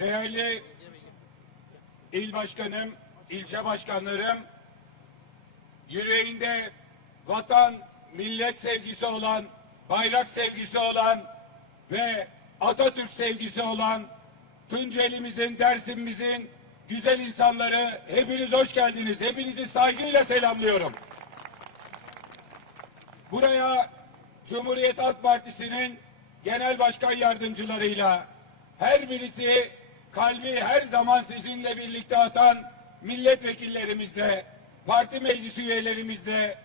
değerli il başkanım, ilçe başkanlarım, yüreğinde vatan, millet sevgisi olan, bayrak sevgisi olan ve Atatürk sevgisi olan Tunceli'mizin, Dersim'imizin güzel insanları hepiniz hoş geldiniz. Hepinizi saygıyla selamlıyorum. Buraya Cumhuriyet Halk Partisi'nin genel başkan yardımcılarıyla her birisi kalbi her zaman sizinle birlikte atan milletvekillerimizle, parti meclisi üyelerimizle,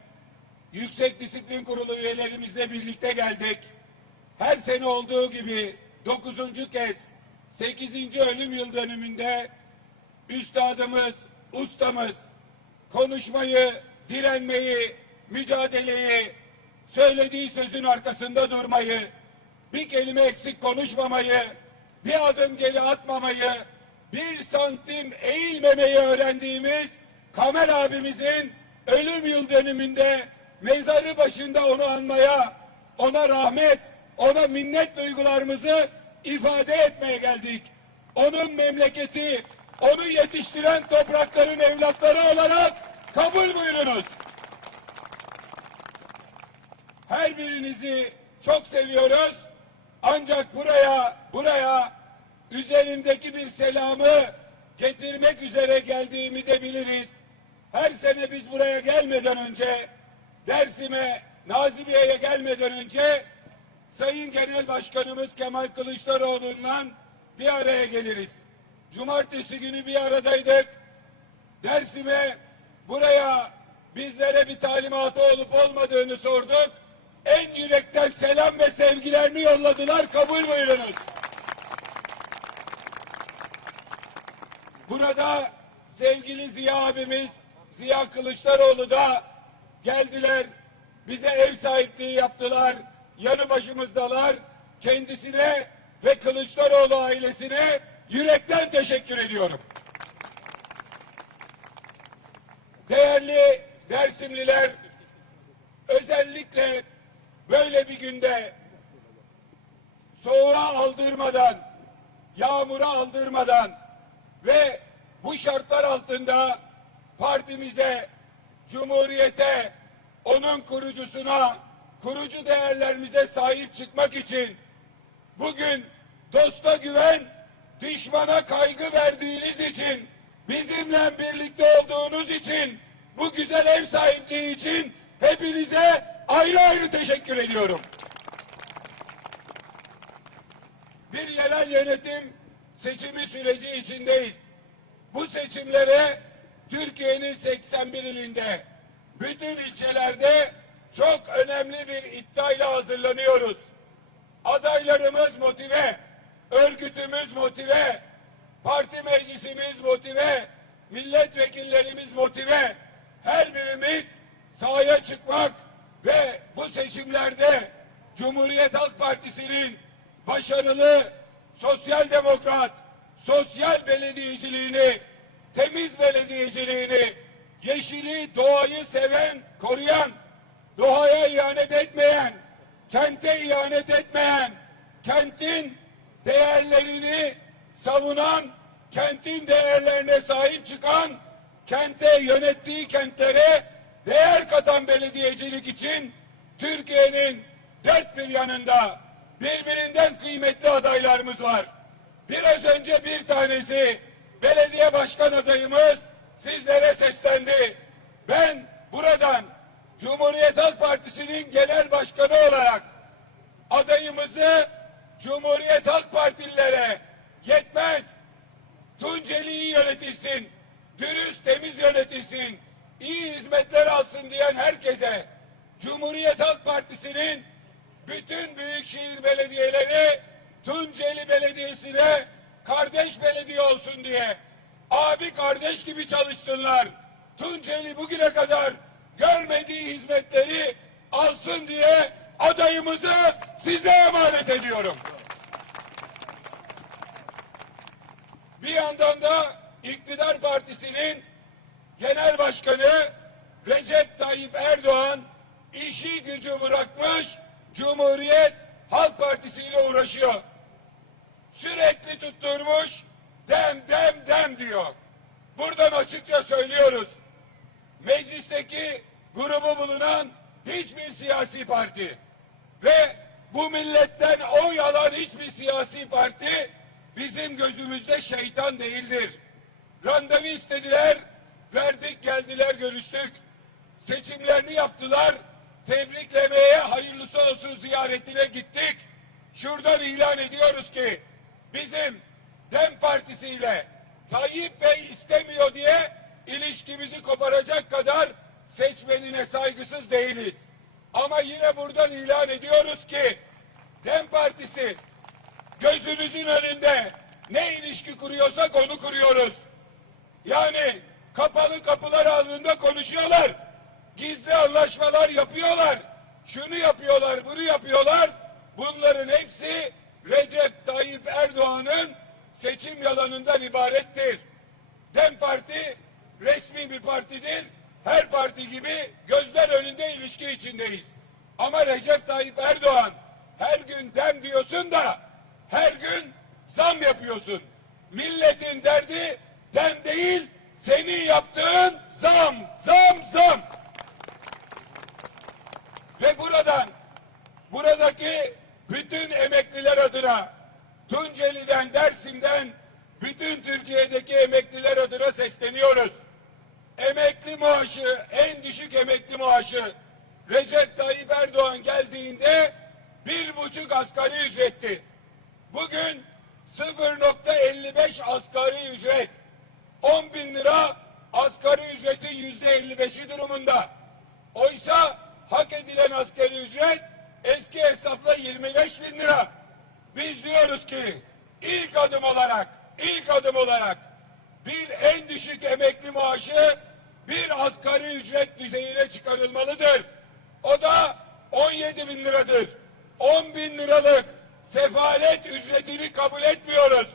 Yüksek Disiplin Kurulu üyelerimizle birlikte geldik. Her sene olduğu gibi dokuzuncu kez 8. ölüm yıl dönümünde üstadımız, ustamız konuşmayı, direnmeyi, mücadeleyi, söylediği sözün arkasında durmayı, bir kelime eksik konuşmamayı, bir adım geri atmamayı, bir santim eğilmemeyi öğrendiğimiz Kamer abimizin ölüm yıl dönümünde mezarı başında onu anmaya, ona rahmet, ona minnet duygularımızı ifade etmeye geldik. Onun memleketi, onu yetiştiren toprakların evlatları olarak kabul buyurunuz. Her birinizi çok seviyoruz. Ancak buraya, buraya üzerimdeki bir selamı getirmek üzere geldiğimi de biliriz. Her sene biz buraya gelmeden önce, Dersim'e, Nazilliye'ye gelmeden önce Sayın Genel Başkanımız Kemal Kılıçdaroğlu'ndan bir araya geliriz. Cumartesi günü bir aradaydık. Dersim'e buraya bizlere bir talimatı olup olmadığını sorduk. En yürekten selam ve sevgilerini yolladılar. Kabul buyurunuz. Burada sevgili Ziya abimiz Ziya Kılıçdaroğlu da geldiler. Bize ev sahipliği yaptılar. Yanı başımızdalar. Kendisine ve Kılıçdaroğlu ailesine yürekten teşekkür ediyorum. Değerli Dersimliler, özellikle böyle bir günde soğuğa aldırmadan, yağmura aldırmadan ve bu şartlar altında partimize, cumhuriyete, onun kurucusuna, kurucu değerlerimize sahip çıkmak için bugün dosta güven, düşmana kaygı verdiğiniz için, bizimle birlikte olduğunuz için, bu güzel ev sahipliği için hepinize ayrı ayrı teşekkür ediyorum. Bir yerel yönetim seçimi süreci içindeyiz. Bu seçimlere Türkiye'nin 81 ilinde, bütün ilçelerde çok önemli bir iddiayla hazırlanıyoruz. Adaylarımız motive, örgütümüz motive, parti meclisimiz motive, milletvekillerimiz motive. Her birimiz sahaya çıkmak ve bu seçimlerde Cumhuriyet Halk Partisi'nin başarılı sosyal demokrat, sosyal belediyeciliğini, temiz belediyeciliğini, yeşili, doğayı seven, koruyan, doğaya ihanet etmeyen, kente ihanet etmeyen, kentin değerlerini savunan, kentin değerlerine sahip çıkan, kente yönettiği kentlere değer katan belediyecilik için Türkiye'nin dört bir yanında birbirinden kıymetli adaylarımız var. Biraz önce bir tanesi belediye başkan adayımız sizlere seslendi. Ben buradan Cumhuriyet Halk Partisi'nin genel başkanı olarak adayımızı Cumhuriyet Halk Partililere yetmez. Tunceli'yi yönetilsin, dürüst temiz yönetilsin, iyi hizmetler alsın diyen herkese Cumhuriyet Halk Partisi'nin bütün büyükşehir belediyeleri Tunceli Belediyesi'ne kardeş belediye olsun diye abi kardeş gibi çalışsınlar. Tunceli bugüne kadar görmediği hizmetleri alsın diye adayımızı size emanet ediyorum. Bir yandan da iktidar partisinin genel başkanı Recep Tayyip Erdoğan işi gücü bırakmış Cumhuriyet Halk Partisi ile uğraşıyor. Sürekli tutturmuş açıkça söylüyoruz. Meclisteki grubu bulunan hiçbir siyasi parti ve bu milletten oy alan hiçbir siyasi parti bizim gözümüzde şeytan değildir. Randevu istediler, verdik geldiler görüştük. Seçimlerini yaptılar, tebriklemeye hayırlısı olsun ziyaretine gittik. Şuradan ilan ediyoruz ki bizim DEM Partisi ile Tayyip Bey istemiyor diye ilişkimizi koparacak kadar seçmenine saygısız değiliz. Ama yine buradan ilan ediyoruz ki DEM Partisi gözünüzün önünde ne ilişki kuruyorsak onu kuruyoruz. Yani kapalı kapılar ardında konuşuyorlar. Gizli anlaşmalar yapıyorlar. Şunu yapıyorlar, bunu yapıyorlar. Bunların hepsi Recep Tayyip Erdoğan'ın seçim yalanından ibarettir. DEM Parti resmi bir partidir. Her parti gibi gözler önünde ilişki içindeyiz. Ama Recep Tayyip Erdoğan her gün dem diyorsun da her gün zam yapıyorsun. Milletin derdi dem değil, senin yaptığın zam, zam, zam. Ve buradan, buradaki bütün emekliler adına, Tunceli'den, Dersim'den, bütün Türkiye'deki emekliler adına sesleniyoruz. Emekli maaşı, en düşük emekli maaşı Recep Tayyip Erdoğan geldiğinde bir buçuk asgari ücretti. Bugün 0.55 asgari ücret. 10 bin lira asgari ücretin yüzde 55'i durumunda. Oysa hak edilen asgari ücret eski hesapla 25 bin lira. Biz diyoruz ki ilk adım olarak, ilk adım olarak bir en düşük emekli maaşı bir asgari ücret düzeyine çıkarılmalıdır. O da 17 bin liradır. 10 bin liralık sefalet ücretini kabul etmiyoruz.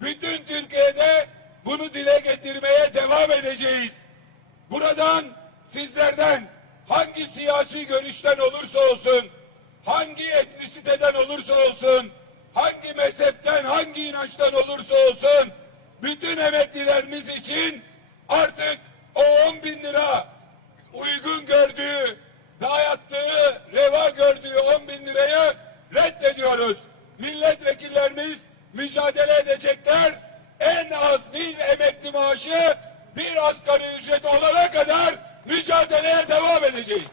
Bütün Türkiye'de bunu dile getirmeye devam edeceğiz. Buradan sizlerden hangi siyasi görüşten olursa olsun, hangi etnisiteden olursa olsun, hangi mezhepten, hangi inançtan olursa olsun, bütün emeklilerimiz için artık o 10 bin lira uygun gördüğü, dayattığı, reva gördüğü 10 bin lirayı reddediyoruz. Milletvekillerimiz mücadele edecekler. En az bir emekli maaşı bir asgari ücret olana kadar mücadeleye devam edeceğiz.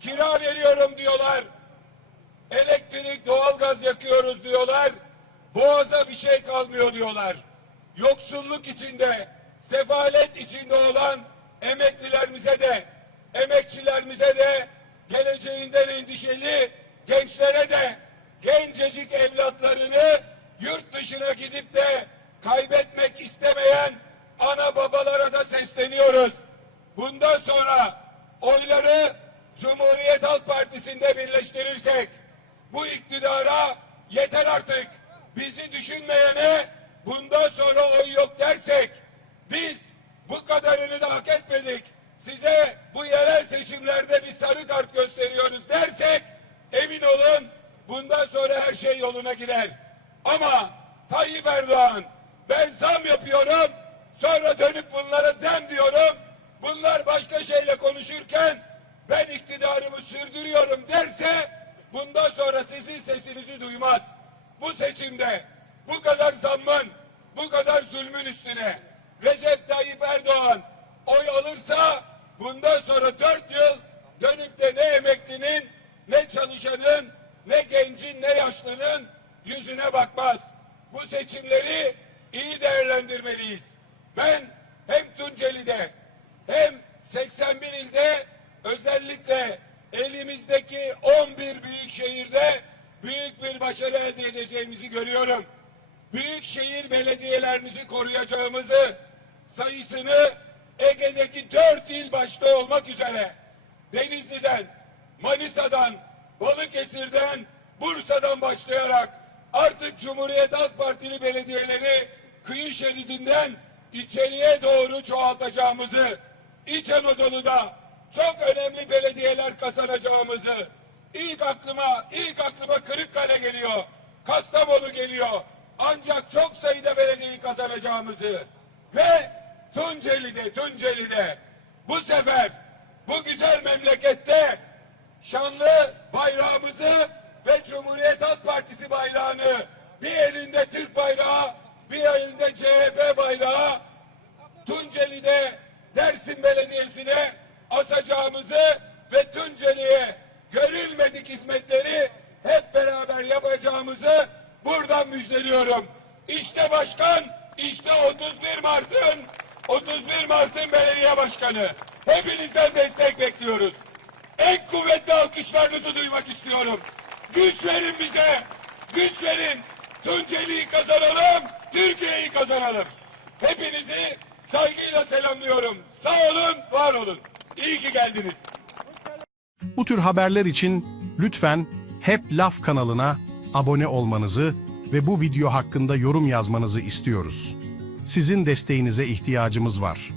Kira veriyorum diyorlar. Elektrik, doğalgaz yakıyoruz diyorlar. Boğaza bir şey kalmıyor diyorlar. Yoksulluk içinde, sefalet içinde olan emeklilerimize de, emekçilerimize de, geleceğinden endişeli gençlere de, gencecik evlatlarını yurt dışına gidip de kaybetmek istemeyen ana babalara da sesleniyoruz. Bundan sonra oyları Cumhuriyet Halk Partisi'nde birleştirirsek bu iktidara yeter artık bizi düşünmeyene bundan sonra oy yok dersek biz bu kadarını da hak etmedik. Size bu yerel seçimlerde bir sarı kart gösteriyoruz dersek emin olun bundan sonra her şey yoluna girer. Ama Tayyip Erdoğan ben zam yapıyorum sonra dönüp bunlara dem diyorum. Bunlar başka şeyle konuşurken ben iktidarımı sürdürüyorum derse bundan sonra sizin sesinizi duymaz. Bu seçimde bu kadar zammın, bu kadar zulmün üstüne Recep Tayyip Erdoğan oy alırsa bundan sonra dört yıl dönüp de ne emeklinin, ne çalışanın, ne gencin, ne yaşlının yüzüne bakmaz. Bu seçimleri iyi değerlendirmeliyiz. Ben hem Tunceli'de hem 81 ilde özellikle elimizdeki 11 büyük şehirde büyük bir başarı elde edeceğimizi görüyorum. Büyük şehir belediyelerimizi koruyacağımızı, sayısını Ege'deki dört il başta olmak üzere Denizli'den, Manisa'dan, Balıkesir'den, Bursa'dan başlayarak artık Cumhuriyet Halk Partili belediyeleri kıyı şeridinden içeriye doğru çoğaltacağımızı, İç Anadolu'da çok önemli belediyeler kazanacağımızı, ilk aklıma, ilk aklıma Kırıkkale geliyor, Kastamonu geliyor. Ancak kazanacağımızı ve Tunceli'de, Tunceli'de bu sefer bu güzel memlekette şanlı bayrağımızı ve Cumhuriyet Halk Partisi bayrağını bir elinde Türk bayrağı, bir elinde CHP bayrağı Tunceli'de Dersim Belediyesi'ne asacağımızı ve Tunceli'ye görülmedik hizmetleri hep beraber yapacağımızı buradan müjdeliyorum. İşte başkan, işte 31 Mart'ın 31 Mart'ın belediye başkanı. Hepinizden destek bekliyoruz. En kuvvetli alkışlarınızı duymak istiyorum. Güç verin bize. Güç verin. Tunceli'yi kazanalım. Türkiye'yi kazanalım. Hepinizi saygıyla selamlıyorum. Sağ olun, var olun. İyi ki geldiniz. Bu tür haberler için lütfen Hep Laf kanalına abone olmanızı ve bu video hakkında yorum yazmanızı istiyoruz. Sizin desteğinize ihtiyacımız var.